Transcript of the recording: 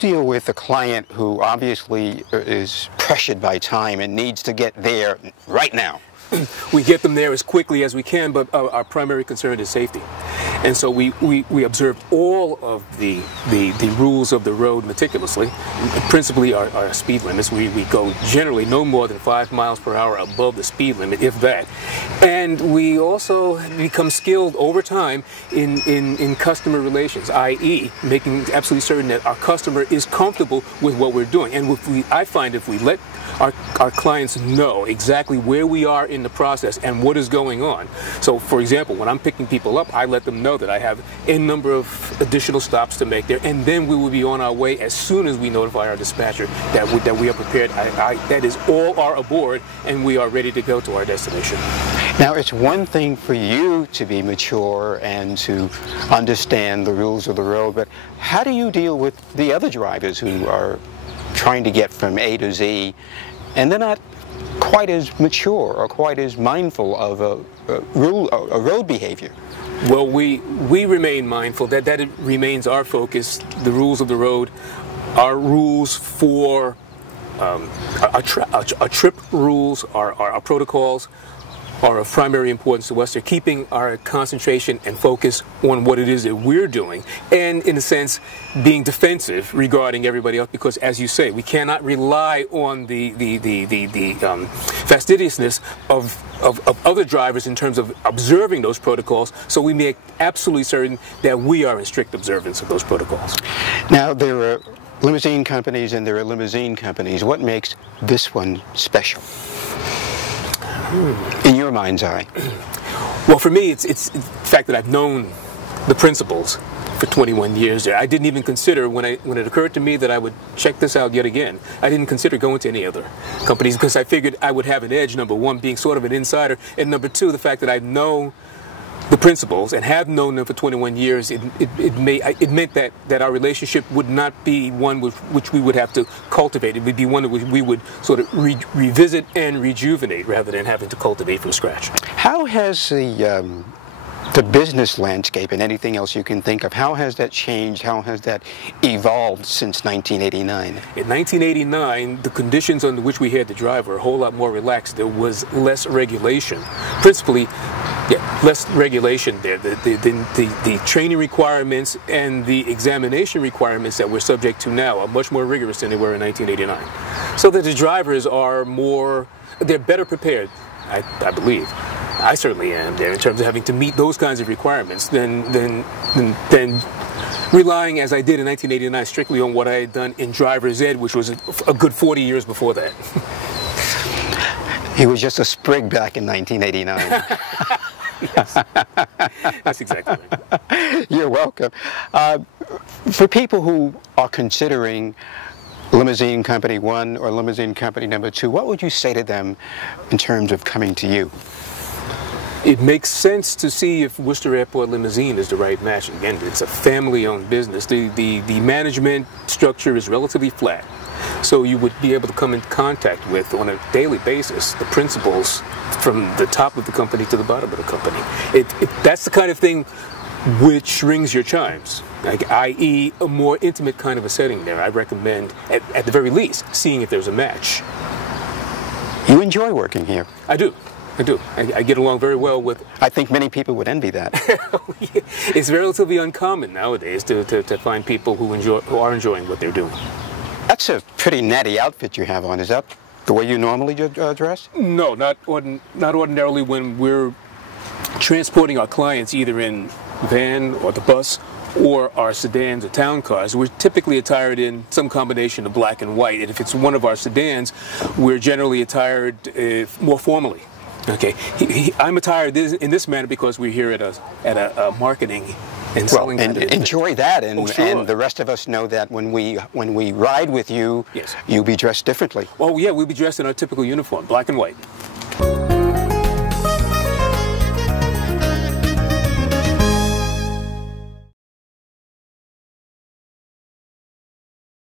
deal with a client who obviously is pressured by time and needs to get there right now? We get them there as quickly as we can, but our primary concern is safety. And so we observe all of the rules of the road meticulously, principally our speed limits. We go generally no more than 5 miles per hour above the speed limit, if that. And we also become skilled over time in customer relations, i.e. making absolutely certain that our customer is comfortable with what we're doing. And I find if we let our clients know exactly where we are in the process and what is going on. So, for example, when I'm picking people up, I let them know that I have a number of additional stops to make there, and then we will be on our way as soon as we notify our dispatcher that we are prepared. That is, all are aboard, and we are ready to go to our destination. Now, it's one thing for you to be mature and to understand the rules of the road, but how do you deal with the other drivers who are trying to get from A to Z, and they're not quite as mature or quite as mindful of a road behavior? Well, we remain mindful. That it remains our focus. The rules of the road, our rules for our trip rules, our protocols, are of primary importance to us. They're keeping our concentration and focus on what it is that we're doing, and in a sense being defensive regarding everybody else, because as you say, we cannot rely on the fastidiousness of other drivers in terms of observing those protocols, so we make absolutely certain that we are in strict observance of those protocols. Now, there are limousine companies and there are limousine companies. What makes this one special in your mind's eye? Well, for me, it's the fact that I've known the principals for 21 years there. I didn't even consider, when it occurred to me that I would check this out yet again, I didn't consider going to any other companies, because I figured I would have an edge, number one, being sort of an insider, and number two, the fact that I know the principals and have known them for 21 years, it meant that our relationship would not be one which we would have to cultivate. It would be one that we would sort of revisit and rejuvenate rather than having to cultivate from scratch. How has the business landscape and anything else you can think of, how has that changed? How has that evolved since 1989? In 1989, the conditions under which we had to drive were a whole lot more relaxed. There was less regulation. Principally, less regulation there. The training requirements and the examination requirements that we're subject to now are much more rigorous than they were in 1989. So that the drivers are they're better prepared, I believe. I certainly am there in terms of having to meet those kinds of requirements than relying, as I did in 1989, strictly on what I had done in driver's ed, which was a good 40 years before that. He was just a sprig back in 1989. Yes, that's exactly right. You're welcome. For people who are considering Limousine Company 1 or Limousine Company number 2, what would you say to them in terms of coming to you? It makes sense to see if Worcester Airport Limousine is the right match. Again, it's a family-owned business. The management structure is relatively flat, so you would be able to come in contact with, on a daily basis, the principals from the top of the company to the bottom of the company. That's the kind of thing which rings your chimes, like, i.e. a more intimate kind of a setting there. I recommend, at the very least, seeing if there's a match. You enjoy working here? I do. I do. I get along very well with... I think many people would envy that. It's relatively uncommon nowadays to find people who are enjoying what they're doing. That's a pretty natty outfit you have on. Is that the way you normally dress? No, not ordinarily when we're transporting our clients either in van or the bus or our sedans or town cars. We're typically attired in some combination of black and white, and if it's one of our sedans, we're generally attired more formally. Okay, I'm attired in this manner because we're here at a marketing and selling. And enjoy that, and, sure. And the rest of us know that when we ride with you, yes, you'll be dressed differently. Oh yeah, we'll be dressed in our typical uniform, black and white.